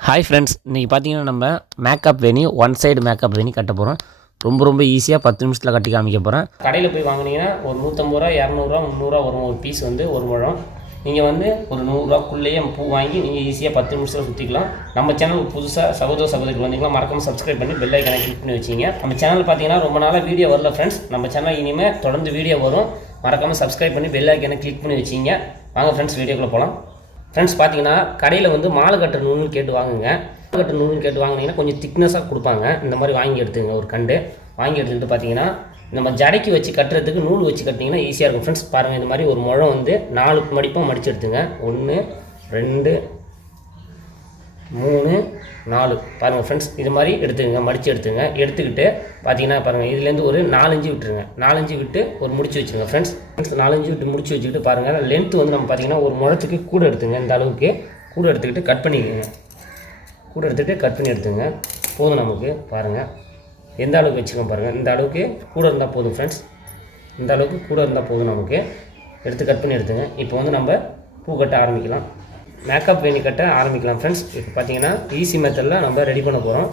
Hi friends இன்றைக்கி பார்த்தீங்கன்னா நம்ம மேக்கப் வேணி ஒன் சைடு மேக்கப் வேணி கட்ட போகிறோம் ரொம்ப ரொம்ப ஈஸியாக பத்து நிமிஷத்தில் கட்டி காமிக்க போகிறேன் கடையில் போய் வாங்கினீங்கன்னா ஒரு நூற்றம்பது ரூபா இரநூறுவா முந்நூறுரூவா வரும் ஒரு பீஸ் வந்து ஒரு முழம் நீங்கள் வந்து ஒரு நூறுரூவாக்குள்ளேயே பூ வாங்கி நீங்கள் ஈஸியாக பத்து நிமிஷத்தில் சுற்றிக்கலாம் நம்ம சேனலுக்கு புதுசாக சகோதர சகோதரிகள் வந்தீங்கன்னா மறக்காமல் சப்ஸ்கிரைப் பண்ணி பெல் ஐக்கனை கிளிக் பண்ணி வச்சிங்க நம்ம சேனல் பார்த்தீங்கன்னா ரொம்ப நாளாக வீடியோ வரல ஃப்ரெண்ட்ஸ் நம்ம சேனல் இனிமேல் தொடர்ந்து வீடியோ வரும். மறக்காமல் சப்ஸ்கிரைப் பண்ணி பெல் ஐக்கனை கிளிக் பண்ணி வச்சிங்க வாங்க ஃப்ரெண்ட்ஸ் வீடியோக்குள்ளே போகலாம் ஃப்ரெண்ட்ஸ் பார்த்தீங்கன்னா கடையில் வந்து மாலை கட்டுற நூல்னு கேட்டு வாங்குங்க. மாலை கட்டுற நூல்னு கேட்டு வாங்கினீங்கன்னா கொஞ்சம் திக்னஸாக கொடுப்பாங்க. இந்த மாதிரி வாங்கி எடுத்துங்க ஒரு கண்டு. வாங்கி எடுத்துக்கிட்டு பார்த்தீங்கன்னா நம்ம ஜடைக்கு வச்சு கட்டுறதுக்கு நூல் வச்சு கட்டிங்கன்னா ஈஸியாக இருக்கும். ஃப்ரெண்ட்ஸ் பாருங்கள் இந்த மாதிரி ஒரு முழம் வந்து நாலு மடிப்பாக மடிச்சு எடுத்துங்க. ஒன்று ரெண்டு மூணு நாலு. பாருங்கள் ஃப்ரெண்ட்ஸ் இது மாதிரி எடுத்துக்கங்க மடித்து எடுத்துங்க எடுத்துக்கிட்டு பார்த்தீங்கன்னா பாருங்கள் இதுலேருந்து ஒரு நாலஞ்சு விட்டுருங்க. நாலஞ்சு விட்டு ஒரு முடிச்சு வச்சுருங்க ஃப்ரெண்ட்ஸ் ஃப்ரெண்ட்ஸ் நாலஞ்சு விட்டு முடிச்சு வச்சுக்கிட்டு பாருங்கள் லென்த்து வந்து நம்ம பார்த்தீங்கன்னா ஒரு முழத்துக்கு கூட எடுத்துங்க இந்த அளவுக்கு கூட எடுத்துக்கிட்டு கட் பண்ணிக்கோங்க. கூட எடுத்துகிட்டு கட் பண்ணி எடுத்துங்க போதும் நமக்கு பாருங்கள் எந்த அளவுக்கு வச்சுக்கோங்க பாருங்கள் இந்த அளவுக்கு கூட இருந்தால் போதும் ஃப்ரெண்ட்ஸ் இந்த அளவுக்கு கூட இருந்தால் போதும் நமக்கு. எடுத்து கட் பண்ணி எடுத்துங்க இப்போ வந்து நம்ம பூ கட்ட ஆரம்பிக்கலாம். மேக்கப் வேணி கட்ட ஆரம்பிக்கலாம் ஃப்ரெண்ட்ஸ் இப்போ பார்த்தீங்கன்னா ஈஸி மெத்தடில் நம்ம ரெடி பண்ண போகிறோம்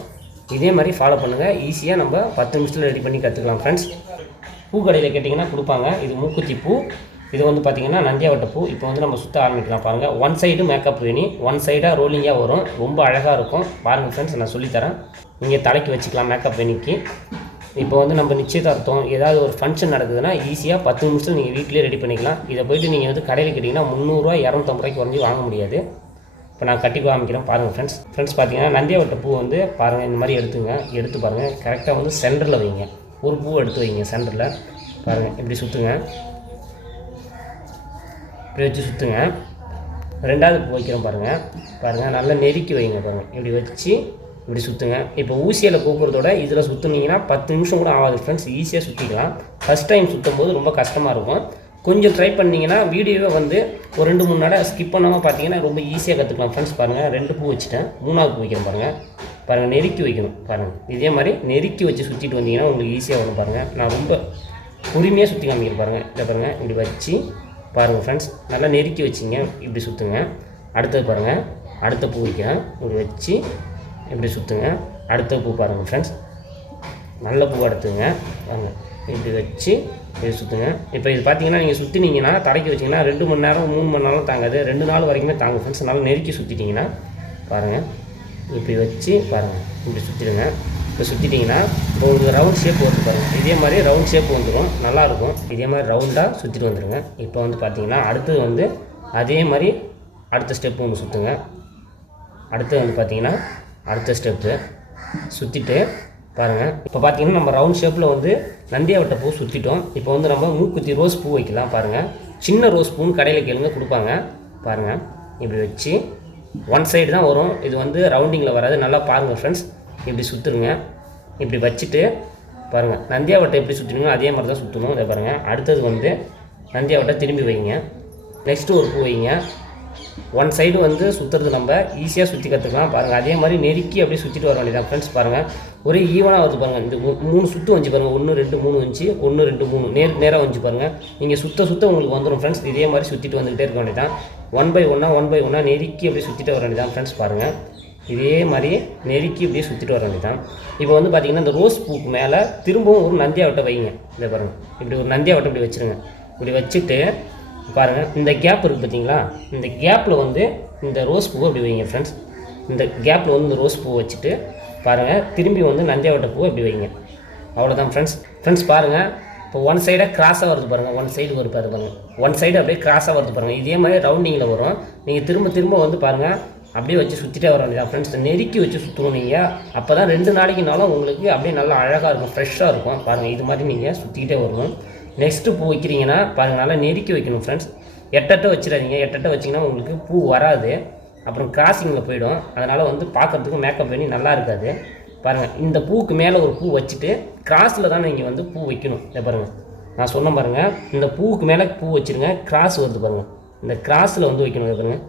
இதே மாதிரி ஃபாலோ பண்ணுங்கள் ஈஸியாக நம்ம பத்து நிமிஷத்தில் ரெடி பண்ணி கற்றுக்கலாம் ஃப்ரெண்ட்ஸ் பூ கடையில் கேட்டிங்கன்னா கொடுப்பாங்க. இது மூக்குத்தி பூ. இது வந்து பார்த்திங்கன்னா நந்தியாவட்ட பூ. இப்போ வந்து நம்ம சுற்ற ஆரம்பிக்கலாம் பாருங்கள் ஒன் சைடு மேக்கப் வேணி ஒன் சைடாக ரோலிங்காக வரும். ரொம்ப அழகாக இருக்கும். பாருங்கள் ஃப்ரெண்ட்ஸ் நான் சொல்லித்தரேன். நீங்கள் தலைக்கு வச்சுக்கலாம் மேக்கப் வேணிக்கு. இப்போ வந்து நம்ம நிச்சயதார்த்தம் ஏதாவது ஒரு ஃபங்க்ஷன் நடக்குதுன்னா ஈஸியாக பத்து நிமிஷத்தில் நீங்கள் வீட்டிலே ரெடி பண்ணிக்கலாம். இதை போயிட்டு நீங்கள் வந்து கடையில் கேட்டிங்கன்னா முந்நூறுரூவா இரநூத்தம்பது ரூபாய்க்கு குறைஞ்சி வாங்க முடியாது. இப்போ நான் கட்டி காமிக்கிறேன் பாருங்கள் ஃப்ரெண்ட்ஸ் ஃப்ரெண்ட்ஸ் பார்த்தீங்கன்னா நந்தியாவட்ட பூ வந்து பாருங்கள் இந்த மாதிரி எடுத்துங்க. எடுத்து பாருங்கள் கரெக்டாக வந்து சென்டரில் வைங்க. ஒரு பூ எடுத்து வைங்க சென்டரில் பாருங்கள் இப்படி சுற்றுங்க இப்படி வச்சு சுற்றுங்க ரெண்டாவது பூ வைக்கிறோம் பாருங்கள் பாருங்கள் நல்லா நெருக்கி வைங்க பாருங்கள் இப்படி வச்சு இப்படி சுற்றுங்க இப்போ ஊசியில் கோக்குறதோட இதில் சுற்றுனீங்கன்னா பத்து நிமிஷம் கூட ஆகாது ஃப்ரெண்ட்ஸ் ஈஸியாக சுற்றிக்கலாம் ஃபஸ்ட் டைம் சுற்றும் போது ரொம்ப கஷ்டமாக இருக்கும். கொஞ்சம் ட்ரை பண்ணிங்கன்னா வீடியோவை வந்து ஒரு ரெண்டு மூணு நாள் ஸ்கிப் பண்ணாமல் பார்த்தீங்கன்னா ரொம்ப ஈஸியாக கற்றுக்கலாம் ஃப்ரெண்ட்ஸ் பாருங்கள் ரெண்டு பூ வச்சுட்டேன். மூணாவது பூ வைக்கிறேன் பாருங்கள் பாருங்கள் நெருக்கி வைக்கணும் பாருங்கள் இதே மாதிரி நெருக்கி வச்சு சுற்றிட்டு வந்தீங்கன்னா உங்களுக்கு ஈஸியாக வரும் பாருங்கள் நான் ரொம்ப பொறுமையாக சுற்றி காமிக்கிறேன் பாருங்கள் இதை பாருங்கள் இப்படி வச்சு பாருங்கள் ஃப்ரெண்ட்ஸ் நல்லா நெருக்கி வச்சிங்க. இப்படி சுற்றுங்க அடுத்தது பாருங்கள் அடுத்த பூ வைக்கிறேன். இப்படி வச்சு இப்படி சுற்றுங்க அடுத்த பூ பாருங்கள் ஃப்ரெண்ட்ஸ் நல்ல பூ எடுத்துங்க. பாருங்கள் இப்படி வச்சு இப்படி சுற்றுங்க இப்போ இது பார்த்தீங்கன்னா நீங்கள் சுற்றினீங்கன்னா தலைக்கு வச்சிங்கன்னா ரெண்டு மணி நேரம் மூணு மணி நேரம் தாங்காது. ரெண்டு நாள் வரைக்குமே தாங்கும் ஃப்ரெண்ட்ஸ் நல்லா நெருக்கி சுற்றிட்டிங்கன்னா பாருங்கள் இப்படி வச்சு பாருங்கள் இப்படி சுற்றிடுங்க இப்போ சுற்றிட்டிங்கன்னா இப்போ உங்களுக்கு ரவுண்ட் ஷேப் வந்து பாருங்கள் இதே மாதிரி ரவுண்ட் ஷேப் வந்துடும் நல்லாயிருக்கும் இதே மாதிரி ரவுண்டாக சுற்றிட்டு வந்துடுங்க இப்போ வந்து பார்த்தீங்கன்னா அடுத்தது வந்து அதே மாதிரி அடுத்த ஸ்டெப் ஒன்று சுற்றுங்க அடுத்தது வந்து பார்த்தீங்கன்னா அடுத்த ஸ்டெப்பு சுற்றிட்டு பாருங்கள் இப்போ பார்த்தீங்கன்னா நம்ம ரவுண்ட் ஷேப்பில் வந்து நந்தியாவட்ட பூ சுற்றிட்டோம் இப்போ வந்து நம்ம மூக்குத்தி ரோஸ் பூ வைக்கலாம் பாருங்கள் சின்ன ரோஸ் பூன்னு கடையில் கேளுங்க கொடுப்பாங்க. பாருங்கள் இப்படி வச்சு ஒன் சைடு தான் வரும். இது வந்து ரவுண்டிங்கில் வராது. நல்லா பாருங்கள் ஃப்ரெண்ட்ஸ் இப்படி சுற்றுருங்க இப்படி வச்சுட்டு பாருங்கள் நந்தியாவட்டை எப்படி சுற்றுனீங்களோ அதே மாதிரி தான் சுற்றணும் இதை பாருங்கள் அடுத்தது வந்து நந்தியாவட்டை திரும்பி வைங்க. நெக்ஸ்ட்டு ஒரு பூ வைங்க. ஒன் சைடு வந்து சுற்றுறது நம்ம ஈஸியாக சுற்றி கற்றுக்கலாம் பாருங்கள் அதே மாதிரி நெருக்கி அப்படியே சுற்றிட்டு வர வேண்டியதான் ஃப்ரெண்ட்ஸ் பாருங்கள் ஒரே ஈவனாக வருது பாருங்கள் இந்த மூ- மூணு சுற்று வந்து பாருங்கள் ஒன்று ரெண்டு மூணு வந்துச்சு ஒன்று ரெண்டு மூணு. நேர் நேராக வந்து பாருங்கள் நீங்கள் சுத்த சுத்த உங்களுக்கு வந்துடும் ஃப்ரெண்ட்ஸ் இதே மாதிரி சுற்றிட்டு வந்துக்கிட்டே இருக்க வேண்டியதான் ஒன் பை ஒன்னாக ஒன் பை ஒன்னாக நெருக்கி அப்படியே சுற்றிட்டு வர வேண்டியதான் ஃப்ரெண்ட்ஸ் பாருங்கள் இதே மாதிரி நெருக்கி அப்படியே சுற்றிட்டு வர வேண்டியதான் இப்போ வந்து பார்த்தீங்கன்னா இந்த ரோஸ் பூக்கு மேலே திரும்பவும் ஒரு நந்தியாவட்டை வைங்க. இதை பாருங்கள் இப்படி ஒரு நந்தியாவட்டை இப்படி வச்சுருங்க. இப்படி வச்சுட்டு பாருங்கள் இந்த கேப் இருக்குது பார்த்தீங்களா இந்த கேப்பில் வந்து இந்த ரோஸ் பூவை அப்படி வைங்க ஃப்ரெண்ட்ஸ் இந்த கேப்பில் வந்து இந்த ரோஸ் பூ வச்சுட்டு பாருங்கள் திரும்பி வந்து நந்தியாவட்ட பூவை இப்படி வைங்க. அவ்வளோதான் ஃப்ரெண்ட்ஸ் ஃப்ரெண்ட்ஸ் பாருங்கள் இப்போ ஒன் சைடாக கிராஸாக வருது பாருங்கள் ஒன் சைடு ஒரு பாரு பாருங்கள் ஒன் சைடு அப்படியே கிராஸாக வருது பாருங்கள் இதே மாதிரி ரவுண்டிங்கில் வரும். நீங்கள் திரும்ப திரும்ப வந்து பாருங்கள் அப்படியே வச்சு சுற்றிட்டே வர வேண்டியதான் ஃப்ரெண்ட்ஸ் நெருக்கி வச்சு சுற்றணும் நீங்கள் அப்போ தான் ரெண்டு நாளைக்குனாலும் உங்களுக்கு அப்படியே நல்லா அழகாக இருக்கும் ஃப்ரெஷ்ஷாக இருக்கும். பாருங்கள் இது மாதிரி நீங்கள் சுற்றிக்கிட்டே வரணும். நெக்ஸ்ட்டு பூ வைக்கிறீங்கன்னா பாருங்கள் நல்லா நெருக்கி வைக்கணும் ஃப்ரெண்ட்ஸ் எட்டட்ட வச்சிடாதீங்க. எட்டட்ட வச்சிங்கன்னா உங்களுக்கு பூ வராது. அப்புறம் கிராசிங்கில் போயிடும். அதனால் வந்து பார்க்குறதுக்கு மேக்கப் பண்ணி நல்லா இருக்காது. பாருங்கள் இந்த பூவுக்கு மேலே ஒரு பூ வச்சுட்டு கிராஸில் தான் நீங்கள் வந்து பூ வைக்கணும். இதை பாருங்கள் நான் சொன்ன பாருங்கள் இந்த பூவுக்கு மேலே பூ வச்சுருங்க கிராஸ் வருது பாருங்கள் இந்த கிராஸில் வந்து வைக்கணும். இதை பாருங்கள்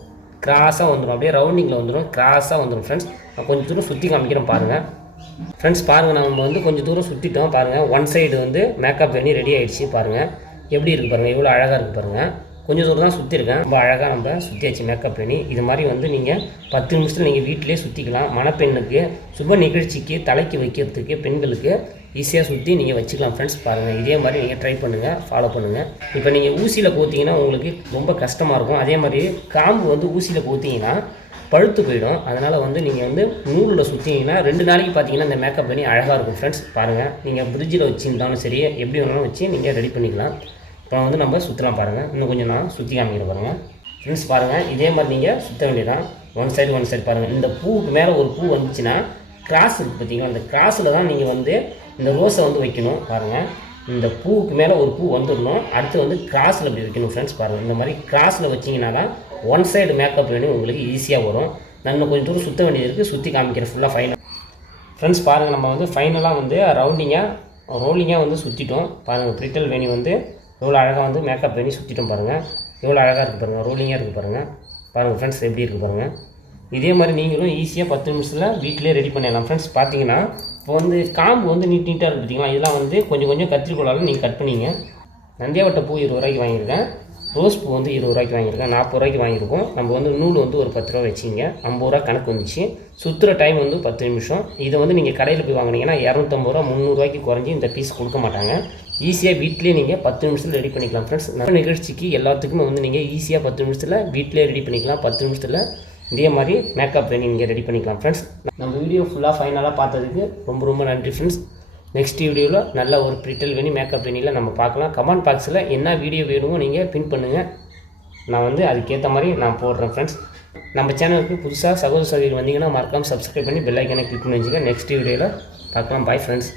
கிராஸாக வந்துடும். அப்படியே ரவுண்டிங்கில் வந்துடும். கிராஸாக வந்துடும் ஃப்ரெண்ட்ஸ் நான் கொஞ்சம் தூரம் சுற்றி காமிக்கிறேன் பாருங்கள் ஃப்ரெண்ட்ஸ் பாருங்கள் நம்ம வந்து கொஞ்சம் தூரம் சுற்றிட்டோம் பாருங்கள் ஒன் சைடு வந்து மேக்கப் பண்ணி ரெடி ஆகிடுச்சு பாருங்கள் எப்படி இருக்குது பாருங்கள் எவ்வளோ அழகாக இருக்குது பாருங்கள் கொஞ்சம் தூரம் தான் சுற்றிருக்கேன் ரொம்ப அழகாக நம்ம சுற்றியாச்சு மேக்கப் பண்ணி இது மாதிரி வந்து நீங்கள் பத்து நிமிஷத்தில் நீங்கள் வீட்டிலே சுற்றிக்கலாம் மணப்பெண்ணுக்கு சுப நிகழ்ச்சிக்கு தலைக்கு வைக்கிறதுக்கு பெண்களுக்கு ஈஸியாக சுற்றி நீங்கள் வச்சுக்கலாம். ஃப்ரெண்ட்ஸ் பாருங்கள் இதே மாதிரி நீங்கள் ட்ரை பண்ணுங்கள் ஃபாலோ பண்ணுங்கள் இப்போ நீங்கள் ஊசியில் கோத்திங்கன்னா உங்களுக்கு ரொம்ப கஷ்டமாக இருக்கும். அதே மாதிரி காம்பு வந்து ஊசியில் கோத்திங்கன்னா பழுத்து போயிடும். அதனால் வந்து நீங்கள் வந்து நூலில் சுற்றிங்கன்னா ரெண்டு நாளைக்கு பார்த்தீங்கன்னா இந்த மேக்கப் பண்ணி அழகாக இருக்கும் ஃப்ரெண்ட்ஸ் பாருங்கள் நீங்கள் ஃப்ரிட்ஜில் வச்சுருந்தாலும் சரி எப்படி வேணாலும் வச்சு நீங்கள் ரெடி பண்ணிக்கலாம். இப்போ வந்து நம்ம சுற்றலாம் பாருங்கள் இன்னும் கொஞ்சம் நான் சுற்றி காமிக்கிறேன் பாருங்கள் ஃப்ரெண்ட்ஸ் பாருங்கள் இதே மாதிரி நீங்கள் சுற்ற வேண்டியதான் ஒன் சைடு ஒன் சைடு பாருங்கள் இந்த பூவுக்கு மேலே ஒரு பூ வந்துச்சுன்னா கிராஸ் இருக்குது பார்த்தீங்களா அந்த கிராஸில் தான் நீங்கள் வந்து இந்த ரோஸை வந்து வைக்கணும். பாருங்கள் இந்த பூவுக்கு மேலே ஒரு பூ வந்துடணும் அடுத்து வந்து கிராஸில் இப்படி வைக்கணும் ஃப்ரெண்ட்ஸ் பாருங்கள் இந்த மாதிரி கிராஸில் வச்சிங்கன்னா தான் ஒன் சைடு மேக்கப் வேணும் உங்களுக்கு ஈஸியாக வரும். நம்ம இன்னும் கொஞ்சம் தூரம் சுற்ற வேண்டியது இருக்குது சுற்றி காமிக்கிறேன் ஃபுல்லாக ஃபைனல் ஃப்ரெண்ட்ஸ் பாருங்கள் நம்ம வந்து ஃபைனலாக வந்து uh, ரவுண்டிங்காக ரோலிங்காக வந்து சுற்றிட்டோம் பாருங்கள் பிரிட்டல் வேணி வந்து எவ்வளோ அழகாக வந்து மேக்கப் பண்ணி சுற்றிட்டோம் பாருங்கள் எவ்வளோ அழகாக இருக்குது பாருங்கள் ரோலிங்காக இருக்குது பாருங்கள் பாருங்கள் ஃப்ரெண்ட்ஸ் எப்படி இருக்குது பாருங்கள் இதே மாதிரி நீங்களும் ஈஸியாக பத்து நிமிஷத்தில் வீட்டிலே ரெடி பண்ணிடலாம். ஃப்ரெண்ட்ஸ் பார்த்தீங்கன்னா இப்போ வந்து காம்பு வந்து நீட் நீட்டாக இருக்குது பார்த்தீங்களா இதெல்லாம் வந்து கொஞ்சம் கொஞ்சம் கத்திரிக்கோளால் நீங்கள் கட் பண்ணிங்க. நந்தியாவட்ட பூ இருபது ரூபாய்க்கு வாங்கியிருக்கேன். ரோஸ் பூ வந்து இருபது ரூபாய்க்கு வாங்கியிருக்கேன். நாற்பது ரூபாய்க்கு வாங்கியிருக்கோம். நம்ம வந்து நூல் வந்து ஒரு பத்து ரூபா வச்சிங்க. ஐம்பது ரூபா கணக்கு வந்துச்சு. சுற்றுற டைம் வந்து பத்து நிமிஷம். இதை வந்து நீங்கள் கடையில் போய் வாங்கினீங்கன்னா இரநூத்தம்பது ரூபா முந்நூறுரூவாய்க்கு குறைஞ்சி இந்த பீஸ் கொடுக்க மாட்டாங்க. ஈஸியாக வீட்டிலே நீங்கள் பத்து நிமிஷத்தில் ரெடி பண்ணிக்கலாம் ஃப்ரெண்ட்ஸ் நல்ல நிகழ்ச்சிக்கு எல்லாத்துக்குமே வந்து நீங்கள் ஈஸியாக பத்து நிமிஷத்தில் வீட்டிலே ரெடி பண்ணிக்கலாம் பத்து நிமிஷத்தில் இதே மாதிரி மேக்கப் பண்ணி நீங்கள் ரெடி பண்ணிக்கலாம் ஃப்ரெண்ட்ஸ் நம்ம வீடியோ ஃபுல்லாக ஃபைனலாக பார்த்ததுக்கு ரொம்ப ரொம்ப நன்றி ஃப்ரெண்ட்ஸ் நெக்ஸ்ட் வீடியோவில் நல்ல ஒரு ப்ரிட்டல் பண்ணி மேக்கப் பண்ணியில் நம்ம பார்க்கலாம். கமெண்ட் பாக்ஸில் என்ன வீடியோ வேணுமோ நீங்கள் பின் பண்ணுங்கள் நான் வந்து அதுக்கேற்ற மாதிரி நான் போடுறேன் ஃப்ரெண்ட்ஸ் நம்ம சேனலுக்கு புதுசாக சகோதர சகோதரி வந்தீங்கன்னா மறக்காமல் சப்ஸ்கிரைப் பண்ணி பெல் கிளிக் பண்ணி வச்சுக்க நெக்ஸ்ட் வீடியோவில் பார்க்கலாம். Bye friends